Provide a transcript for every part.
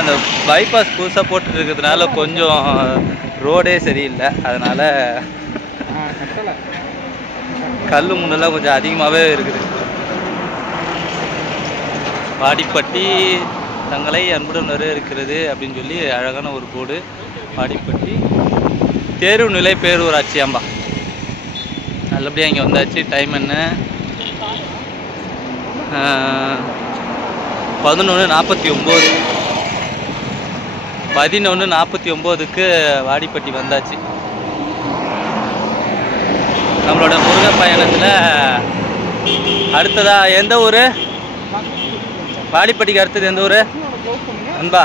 அந்த பைபாஸ் புதுசாக போட்டு இருக்கிறதுனால கொஞ்சம் ரோடே சரியில்லை. அதனால் கல் முன்னெல்லாம் கொஞ்சம் அதிகமாகவே இருக்குது. வாடிப்பட்டி தங்களை அன்புடன் இருக்கிறது அப்படின்னு சொல்லி அழகான ஒரு போர்டு. வாடிப்பட்டி தேர்வு நிலை பேரூராட்சி ஆம்பா. நல்லபடியாக இங்கே வந்தாச்சு. டைம் என்ன? 11:49. 11:49க்கு வாடிப்பட்டி வந்தாச்சு. நம்மளோட முருக பயணத்தில் அடுத்ததா எந்த ஊர்? வாடிப்பட்டிக்கு அடுத்தது எந்த ஊர் அன்பா?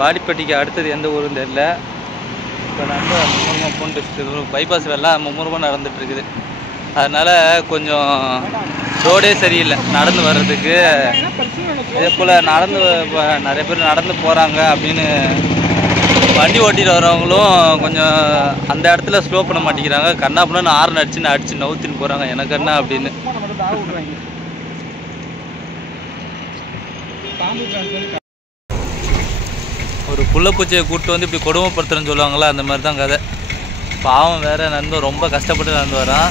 வாடிப்பட்டிக்கு அடுத்தது எந்த ஊருன்னு தெரியல. இப்போ நாங்கள் மும்முரமாக போட்டு பைபாஸ் வேலாம் மும்முரமாக நடந்துட்டு இருக்குது. அதனால் கொஞ்சம் ரோடே சரியில்லை நடந்து வர்றதுக்கு. இதே போல் நிறைய பேர் நடந்து போகிறாங்க அப்படின்னு வண்டி ஓட்டிட்டு வரவங்களும் கொஞ்சம் அந்த இடத்துல ஸ்லோ பண்ண மாட்டேங்கிறாங்க. கண்ணாப்புன்னு ஆறு அடிச்சு நவுத்தின்னு போகிறாங்க. எனக்கு என்ன அப்படின்னு ஒரு புள்ளப்பூச்சியை கூப்பிட்டு வந்து இப்படி கொடுமைப்படுத்துறேன்னு சொல்லுவாங்களா, அந்த மாதிரி தான் கதை. பாவம் வேறு நண்பர் ரொம்ப கஷ்டப்பட்டு நடந்து வரான்.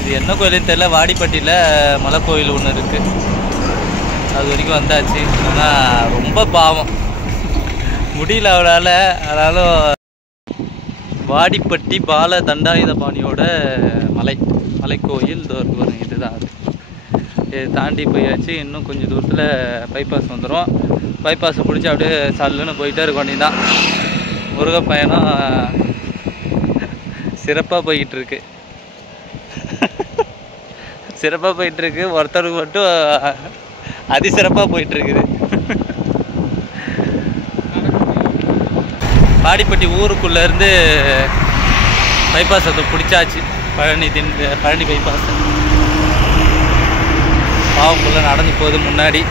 இது என்ன கோயிலுன்னு தெரியல. வாடிப்பட்டியில் மலை கோயில் ஒன்று இருக்குது. அது வரைக்கும் வந்தாச்சு. ஆனால் ரொம்ப பாவம் முடியல அவளால். ஆனாலும் வாடிப்பட்டி பால தண்டாயுதபாணியோட மலைக்கோயில் வரும். இதுதான் அது. இதை தாண்டி போயாச்சு. இன்னும் கொஞ்சம் தூரத்தில் பைபாஸ் வந்துடும். பைபாஸை பிடிச்சி அப்படியே சல்லுன்னு போயிட்டே இருக்க வேண்டியதான். முருக பயணம் சிறப்பாக போய்கிட்டுருக்கு. சிறப்பாக போயிட்டுருக்கு. ஒருத்தருக்கு மட்டும் அதிசிறப்பாக போயிட்டுருக்குது. வாடிப்பட்டி ஊருக்குள்ளேருந்து பைபாஸை பிடிச்சாச்சு. பழனி பைபாஸ் பாவக்குள்ளே நடந்து போகுது முன்னாடி.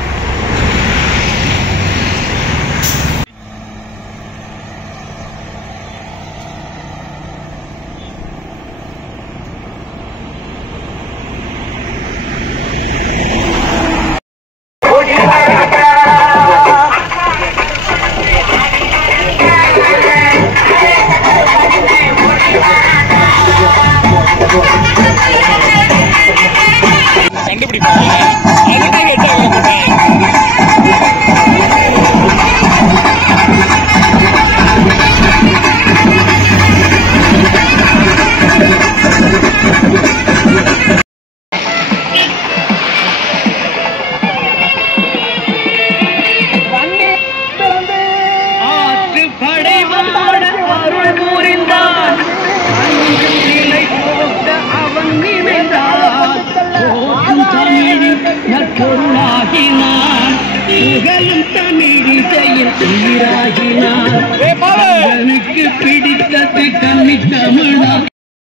பிடித்தது கண்ணி தமிழா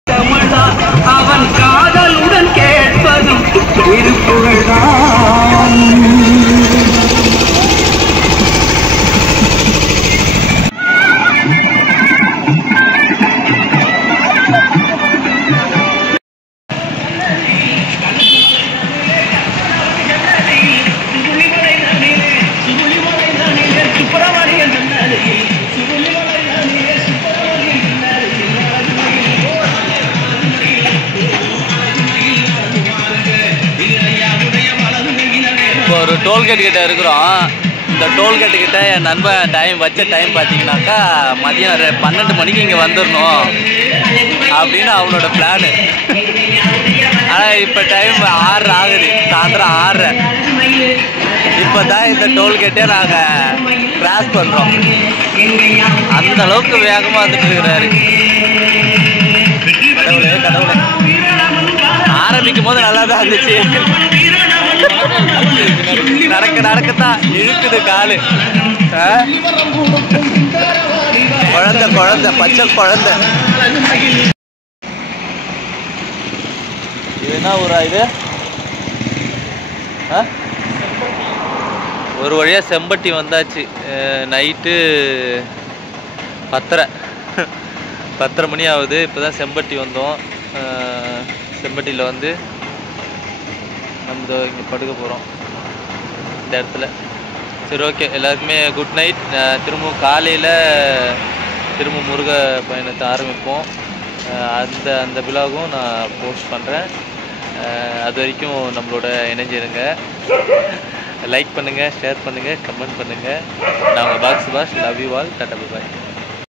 தமிழா அவன் காதலுடன் கேட்பதும் திருப்புகழ்தான். ஒரு டோல்கேட் கிட்ட இருக்கிறோம். இந்த டோல்கேட்டு கிட்ட என் நண்பன் வச்ச டைம் பார்த்தீங்கன்னாக்கா மதியம் 12 மணிக்கு இங்கே வந்துடணும் அப்படின்னு அவனோட பிளானு. ஆனால் இப்போ டைம் 6 ஆகுது, சாயந்தரம் 6. இப்போ தான் இந்த டோல்கேட்டே நாங்கள் கிராஸ் பண்ணுறோம். அந்த அளவுக்கு வேகமாக வந்துட்டு இருக்கிறாரு. கடவுளே ஆரம்பிக்கும் போது நல்லா தான் இருந்துச்சு. நடக்கத்தான் இழுக்குது காலு. குழந்தை பச்சை குழந்தை. இது என்ன ஊரா இது? ஒரு வழியாக செம்பட்டி வந்தாச்சு. நைட்டு 10:30 மணி ஆகுது. இப்போ தான் செம்பட்டி வந்தோம். செம்பட்டியில் வந்து நம்ம இங்கே படுக்க போகிறோம் இந்த இடத்துல. சரி, ஓகே, எல்லாருக்குமே குட் நைட். திரும்பவும் காலையில் திரும்ப முருக பயணத்தை ஆரம்பிப்போம். அந்த விலாகும் நான் போஸ்ட் பண்ணுறேன். அது வரைக்கும் நம்மளோட இணைஞ்சிருங்க. லைக் பண்ணுங்கள், ஷேர் பண்ணுங்கள், கமெண்ட் பண்ணுங்கள். நான் உங்கள் பாக்ஸ் பாஸ். Love you all. Tata bye.